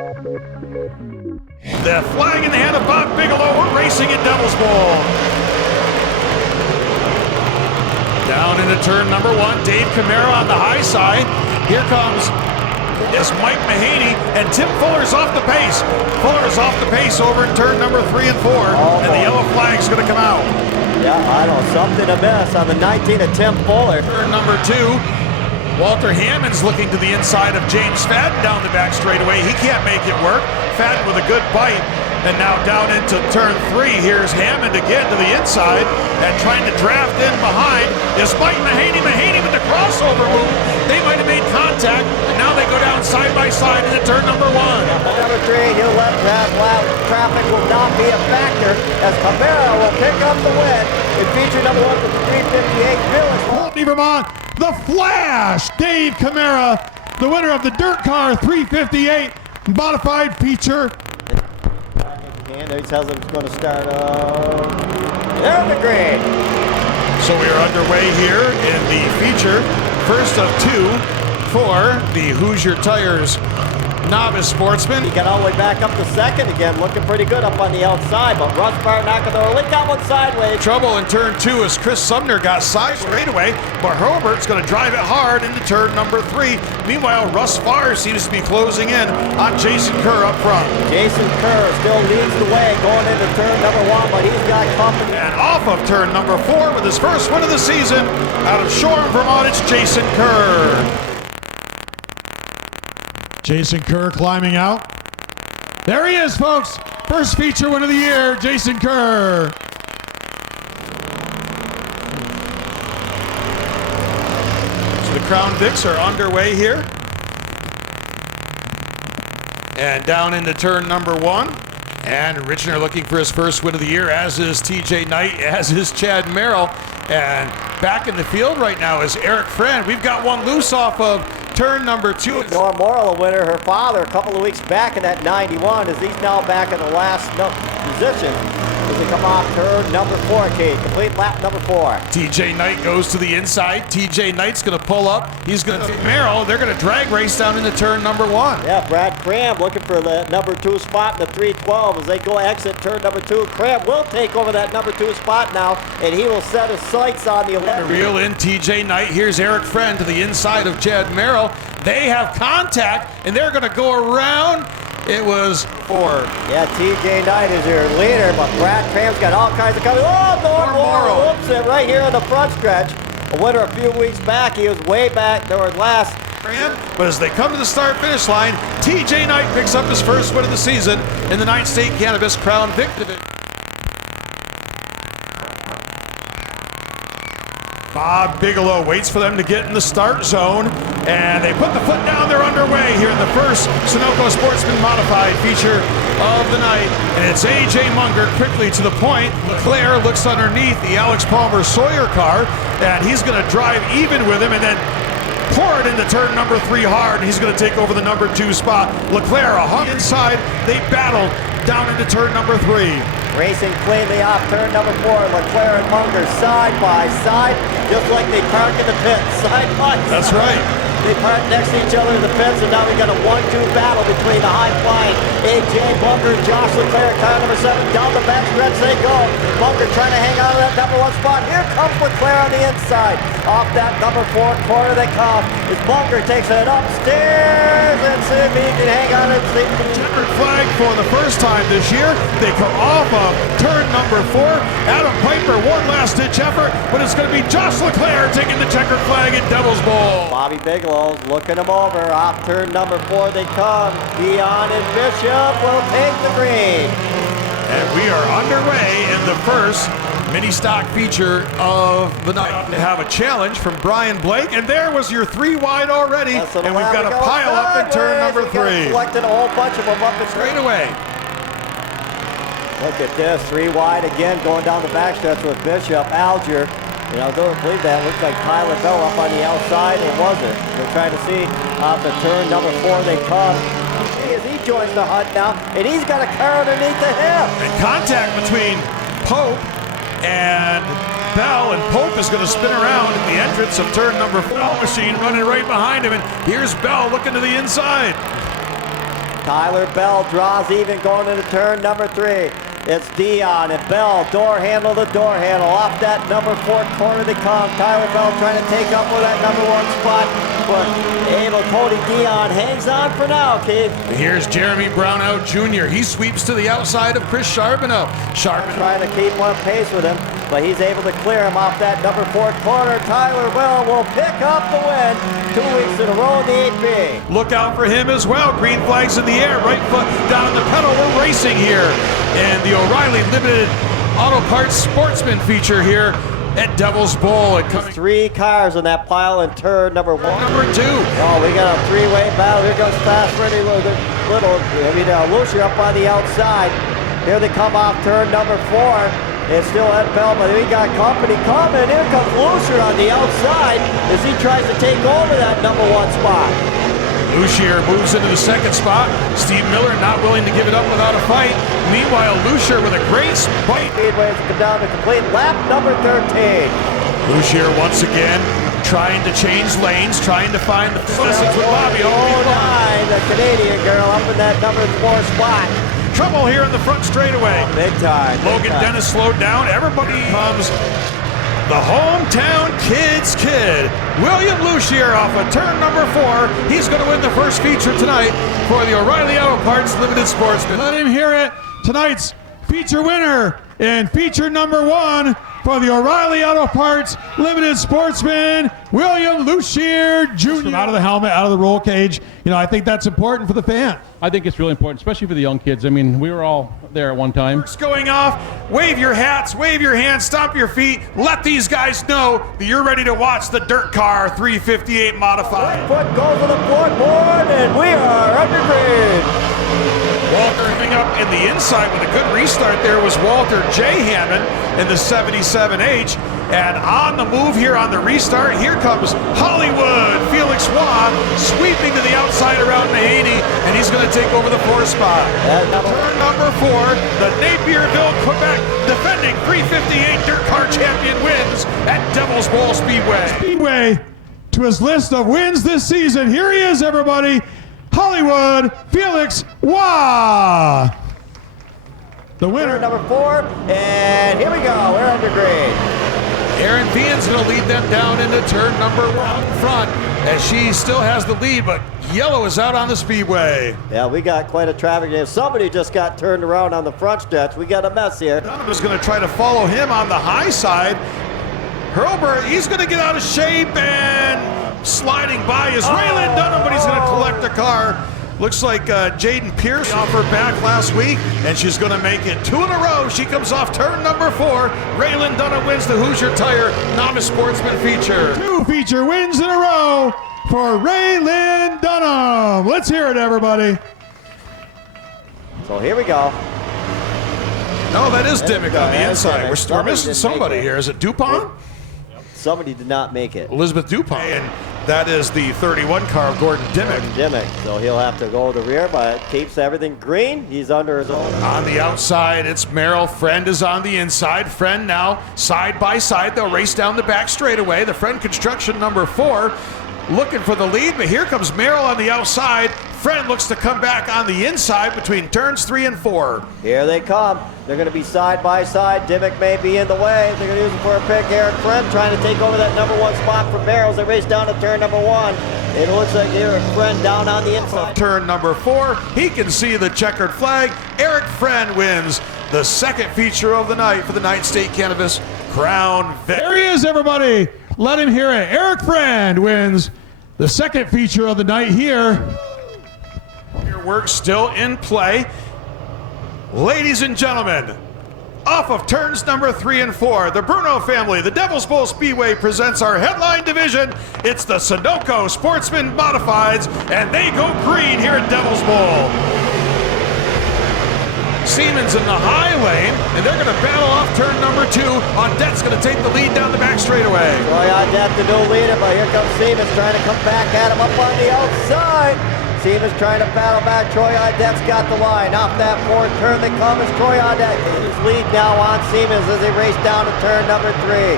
The flag in the hand of Bob Bigelow. We're racing at Devils Bowl. Down into turn number 1, Dave Camara on the high side. Here comes Mike Mahaney, and Tim Fuller's off the pace. Fuller's off the pace over in turn number 3 and 4, and the yellow flag's going to come out. Yeah, I know, something to miss on the 19 of Tim Fuller. Turn number 2, Walter Hammond's looking to the inside of James Fadden down the back straightaway. He can't make it work. Fadden with a good bite. And now down into turn 3, here's Hammond again to the inside, and trying to draft in behind is Mike Mahaney. Mahaney with the crossover move. They might have made contact, and now they go down side by side into turn number 1. Number 3, he'll let traffic will not be a factor as Camara will pick up the win in feature number 1 with the 358 Village. Pulteney, Vermont, the Flash, Dave Camara, the winner of the Dirt Car 358 Modified feature. And he tells him he's going to start there in the green. So we are underway here in the feature, first of 2 for the Hoosier Tires Novice Sportsman. He got all the way back up to second again, looking pretty good up on the outside, but Russ Barnacle licked that one sideways. Trouble in turn 2 as Chris Sumner got side straightaway, but Herbert's going to drive it hard into turn number 3. Meanwhile, Russ Farr seems to be closing in on Jason Kerr up front. Jason Kerr still leads the way going into turn number 1, but he's got company. And off of turn number 4 with his first win of the season out of Shoreham, Vermont, it's Jason Kerr. Jason Kerr climbing out. There he is, folks. First feature win of the year, Jason Kerr. So the Crown Vics are underway here. And down into turn number 1. And Richner looking for his first win of the year, as is TJ Knight, as is Chad Merrill. And back in the field right now is Eric Friend. We've got one loose off of turn number 2. Nora Morrill, a winner, her father, a couple of weeks back in that 91, as he's now back in the last position as they come off turn number 4, Kate. Complete lap number 4. TJ Knight goes to the inside. TJ Knight's going to pull up. He's going to take Merrill. They're going to drag race down into turn number 1. Yeah, Brad Cram looking for the number 2 spot in the 312 as they go exit turn number 2. Cram will take over that number 2 spot now, and he will set his sights on the 11. Reel in TJ Knight. Here's Eric Friend to the inside of Chad Merrill. They have contact, and they're going to go around. It was 4. Yeah, TJ Knight is your leader, but Brad Cram's got all kinds of coverage. Oh, Nora Morrill whoops it right here in the front stretch. A winner a few weeks back. He was way back towards last. But as they come to the start-finish line, TJ Knight picks up his first win of the season in the 9th State Cannabis Crown Vic division. Bob Bigelow waits for them to get in the start zone, and they put the foot down. They're underway here in the first Sunoco Sportsman Modified feature of the night, and it's A.J. Munger quickly to the point. Leclerc looks underneath the Alex Palmer Sawyer car, and he's going to drive even with him and then pour it into turn number 3 hard, and he's going to take over the number 2 spot. Leclerc a hung inside. They battle down into turn number 3. Racing cleanly off turn number 4. Leclerc and Munger side by side, just like they park in the pit, side by side. That's right. They park next to each other in the pits, and now we got a 1-2 battle between the high-flying A.J. Munger and Josh Leclerc, car number 7. Down the back stretch they go. Munger trying to hang on to that number 1 spot. Here comes Leclerc on the inside. Off that number 4 corner they come. As Munger takes it upstairs and see if he can hang on and see. Checkered flag for the first time this year. They come off of turn number 4. Adam Piper, one last ditch effort, but it's going to be Josh Leclerc taking the checkered flag at Devils Bowl. Bobby Bigelow's looking him over. Off turn number 4 they come. Dion and Bishop will take the green. And we are underway in the first mini stock feature of the night. To have a challenge from Brian Blake, and there was your 3 wide already, and we've got a pile up in turn number 3. Collected a whole bunch of them up the Straight away. Look at this, 3 wide again, going down the backstretch with Bishop, Alger. You know, don't believe that. Looks like Tyler Bell up on the outside. It wasn't. We're trying to see off the turn number 4 they come. As he joins the hunt now, and he's got a car underneath the him. And contact between Pope and Bell, and Pope is going to spin around at the entrance of turn number 4. Machine running right behind him, and here's Bell looking to the inside. Tyler Bell draws even going into turn number 3. It's Dion and Bell, door handle to door handle. Off that number 4 corner they come. Tyler Bell trying to take up with that number 1 spot. But able Cody Dion hangs on for now, Keith. Here's Jeremy Brownout Jr. He sweeps to the outside of Chris Charbonneau. Trying to keep on pace with him, but he's able to clear him off that number 4 corner. Tyler Bell will pick up the win 2 weeks in a row in the 8B. Look out for him as well. Green flags in the air, right foot down on the pedal. We're racing here. And the O'Reilly Limited Auto Parts Sportsman feature here at Devils Bowl. It comes 3 cars in that pile in turn number 1. Number 2. Oh, we got a 3-way battle. Here goes Fast Freddy Lucier up on the outside. Here they come off turn number 4. It's still Ed Bell, but we got company coming. Here comes Lucier on the outside as he tries to take over that number 1 spot. Lucier moves into the 2nd spot. Steve Miller not willing to give it up without a fight. Meanwhile, Lucier with a great bite. Speedway to come down to complete lap number 13. Lucier once again trying to change lanes, trying to find the distance with Bobby. The Canadian girl up in that number 4 spot. Trouble here in the front straightaway. Big time. Logan Dennis slowed down. Everybody comes. The hometown kid's kid, William Lucier, off of turn number 4. He's going to win the first feature tonight for the O'Reilly Auto Parts Limited Sportsman. Let him hear it. Tonight's feature winner in feature number 1 for the O'Reilly Auto Parts Limited Sportsman, William Lucier Jr. Out of the helmet, out of the roll cage. You know, I think that's important for the fan. I think it's really important, especially for the young kids. I mean, we were all there at one time. It's going off. Wave your hats, wave your hands, stomp your feet. Let these guys know that you're ready to watch the Dirt Car 358 Modified. Foot goes to the floorboard, and we are under green. Walter coming up in the inside with a good restart there was Walter J. Hammond in the 77H. And on the move here on the restart, here comes Hollywood. Felix Waugh sweeping to the outside around Mahaney, and he's going to take over the 4th spot. Turn number 4, the Napierville, Quebec, defending 358 Dirt Car champion wins at Devils Bowl Speedway to his list of wins this season. Here he is, everybody. Hollywood Felix Waugh. The winner. Turn number 4, and here we go. We're under green. Aaron Vian's going to lead them down into turn number 1 front as she still has the lead, but yellow is out on the speedway. Yeah, we got quite a traffic jam. Somebody just got turned around on the front stretch. We got a mess here. Donovan's going to try to follow him on the high side. Hurlburt, he's going to get out of shape, and sliding by is Raylan Dunham, but he's going to collect the car. Looks like Jaden Pierce off her back last week, and she's going to make it 2 in a row. She comes off turn number 4. Raylan Dunham wins the Hoosier Tire Novice Sportsman feature. 2 feature wins in a row for Raylan Dunham. Let's hear it, everybody. So here we go. No, that is Dimmick on the That's inside. Dimmick. We're missing somebody here. Is it Dupont? Somebody did not make it. Elizabeth Dupont. And that is the 31 car of Gordon Dimmick. Dimmick, so he'll have to go to the rear, but keeps everything green. He's under his own. On the outside, it's Merrill. Friend is on the inside. Friend now side by side. They'll race down the back straightaway. The Friend Construction number 4 looking for the lead, but here comes Merrill on the outside. Friend looks to come back on the inside between turns 3 and 4. Here they come. They're going to be side by side. Dimmick may be in the way. They're going to use him for a pick. Eric Friend trying to take over that number 1 spot for Barrels. They race down to turn number 1. It looks like Eric Friend down on the inside. Turn number 4, he can see the checkered flag. Eric Friend wins the 2nd feature of the night for the Night State Cannabis Crown Vic. There he is, everybody. Let him hear it. Eric Friend wins the 2nd feature of the night here. Your work still in play. Ladies and gentlemen, off of turns number 3 and 4, the Bruno family, the Devils Bowl Speedway presents our headline division. It's the Sunoco Sportsman Modifieds, and they go green here at Devils Bowl. Siemens in the high lane, and they're going to battle off turn number 2. Audette's going to take the lead down the back straightaway. Troy Audette, the new leader, but here comes Siemens trying to come back at him up on the outside. Siemens trying to battle back. Troy Audette's got the line. Off that 4th turn they come as Troy Audette. His lead now on Siemens as they race down to turn number 3.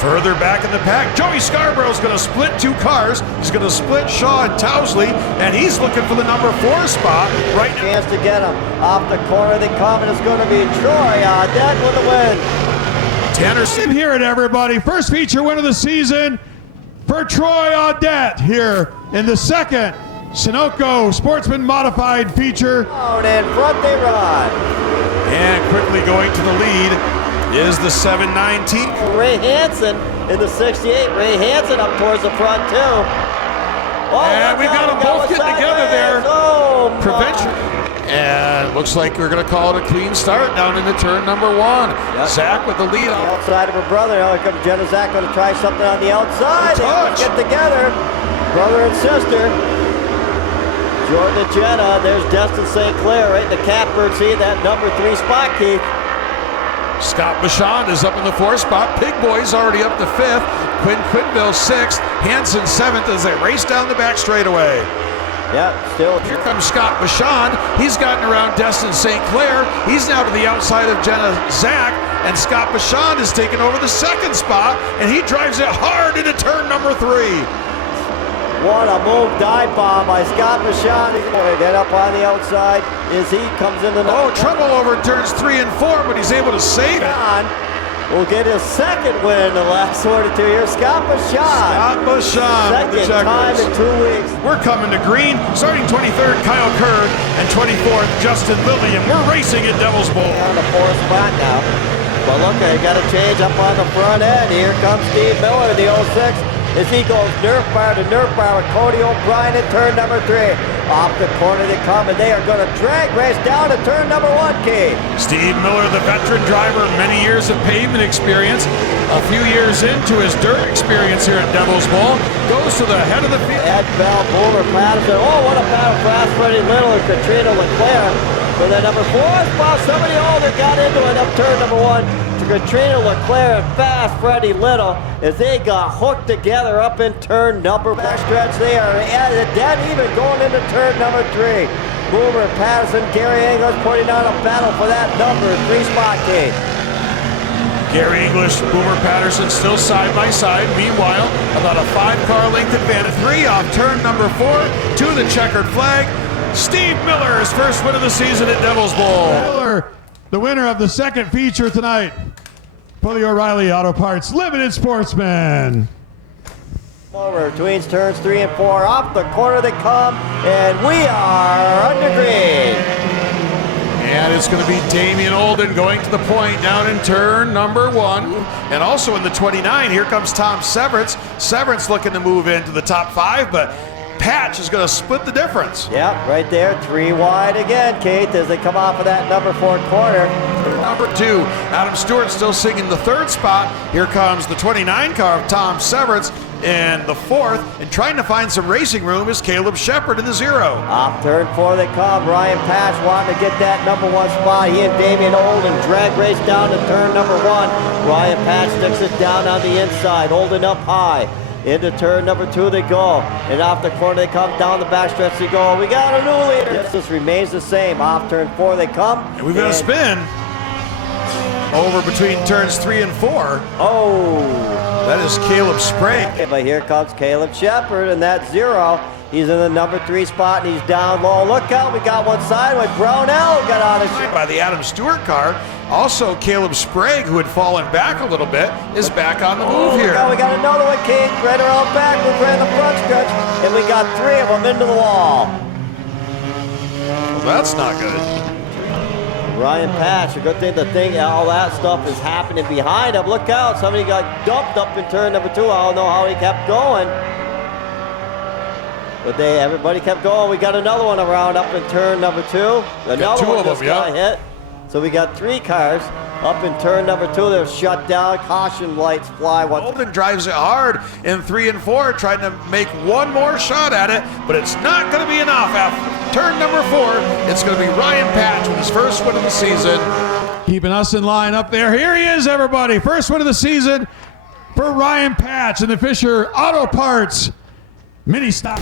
Further back in the pack, Joey Scarborough's going to split two cars. He's going to split Shaw and Towsley, and he's looking for the number 4 spot right now. Chance to get him off the corner. The comment is going to be Troy Audette with the win. Tanner, Hear it, everybody. First feature win of the season for Troy Audette here in the second Sunoco Sportsman Modified feature. Out in front they run. and quickly going to the lead is the 719. Ray Hansen in the 68. Ray Hansen up towards the front too. Oh, and we've got them both getting together there. Oh, Prevention. And looks like we're going to call it a clean start down into turn number 1. Yep. Zach with the lead. The outside of her brother. Now here comes Jen and Zach going to try something on the outside. They get together. Brother and sister. Jordan and Jenna. There's Destin St. Clair right in the catbird seat. That number 3 spot, Keith. Scott Bachand is up in the 4th spot. Pig Boy's already up to 5th. Quinn Quinville 6th. Hansen 7th as they race down the back straightaway. Yeah, still. Here comes Scott Bachand. He's gotten around Destin St. Clair. He's now to the outside of Jenna Zach, and Scott Bachand has taken over the 2nd spot, and he drives it hard into turn number 3. What a move, dive bomb by Scott Bachand. He's going to get up on the outside as he comes in the trouble over turns 3 and 4, but he's able to save it. Will get his 2nd win in the last 2 years. Scott Bachand. Scott Bachand. Second time in 2 weeks. We're coming to green. Starting 23rd, Kyle Kerr, and 24th, Justin Lillian. We're racing at Devils Bowl. On the 4th spot now. But look, they got a change up on the front end. Here comes Steve Miller in the 06. As he goes nerf bar to nerf bar with Cody O'Brien at turn number 3. Off the corner they come, and they are going to drag race down to turn number 1, Keith. Steve Miller, the veteran driver, many years of pavement experience. A few years into his dirt experience here at Devils Bowl, goes to the head of the field. Ed Bell, Boomer Patterson. Oh, what a battle for Freddie Little and Katrina Leclerc. For the number 4 spot, somebody older got into it up turn number 1. Katrina Leclerc and fast Freddie Little as they got hooked together up in turn number backstretch. They are dead even going into turn number 3. Boomer Patterson, Gary English putting on a battle for that number 3 spot, Kate. Gary English, Boomer Patterson still side by side. Meanwhile, about a 5-car length advantage. 3 off turn number 4 to the checkered flag. Steve Miller, his first win of the season at Devils Bowl. Miller, the winner of the second feature tonight for the O'Reilly Auto Parts Limited Sportsman. Over between turns 3 and 4, off the corner they come, and we are under green. And it's going to be Damian Olden going to the point down in turn number 1. And also in the 29, here comes Tom Severance. Severance looking to move into the top 5, but Patch is going to split the difference. Yep, right there, 3 wide again, Kate, as they come off of that number 4 corner. Number 2, Adam Stewart still singing the 3rd spot. Here comes the 29 car of Tom Severance in the 4th, and trying to find some racing room is Caleb Shepard in the 0. Off turn 4 they come. Ryan Patch wanting to get that number 1 spot. He and Damian Olden drag race down to turn number 1. Ryan Patch sticks it down on the inside, holding up high. Into turn number 2 they go, and off the corner they come, down the backstretch they go. We got a new leader. This remains the same. Off turn 4 they come. And we've got a spin over between turns 3 and 4. Oh, that is Caleb Sprague. but here comes Caleb Shepard, and that 0. He's in the number 3 spot, and he's down low. Look out, we got one sideways. Brownell got out of by the Adam Stewart car. Also, Caleb Sprague, who had fallen back a little bit, is back on the move here. We got another one, Kate, right around backwards, right in the front stretch, and we got 3 of them into the wall. Well, that's not good. Ryan Patch, a good thing, all that stuff is happening behind him. Look out, somebody got dumped up in turn number 2. I don't know how he kept going. But everybody kept going. We got another one around up in turn number 2. Another one just got hit. So we got 3 cars up in turn number 2. They're shut down. Caution lights fly. Olden drives it hard in 3 and 4, trying to make one more shot at it, but it's not going to be enough. After turn number 4, it's going to be Ryan Patch with his first win of the season. Keeping us in line up there. Here he is, everybody. First win of the season for Ryan Patch in the Fisher Auto Parts Mini Stock.